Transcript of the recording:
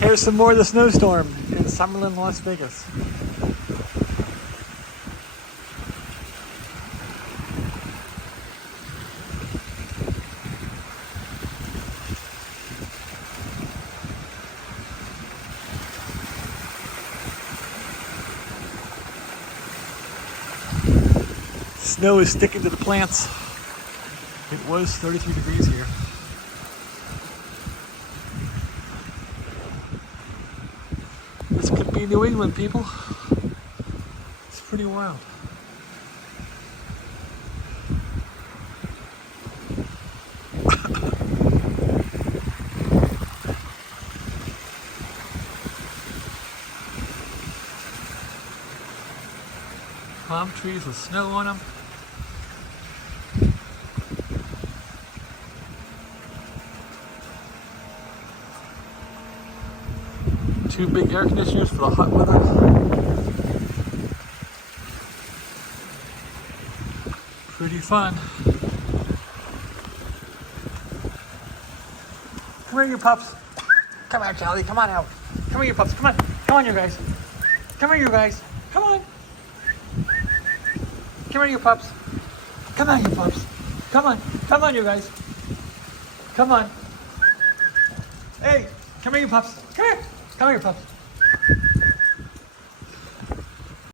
Here's some more of the snowstorm in Summerlin, Las Vegas. Snow is sticking to the plants. It was 33 degrees here. This could be New England, people. It's pretty wild. Palm trees with snow on them. Two big air conditioners for the hot weather. Pretty fun. Come here, you pups. Come out, Charlie. Come on out. Come here, you pups. Come on. Come on, you guys. Come here, you guys. Come on. Come here, you pups. Come on, you pups. Come on. Come on, you guys. Come on. Hey, come here, you pups. Come here. Come here, pups.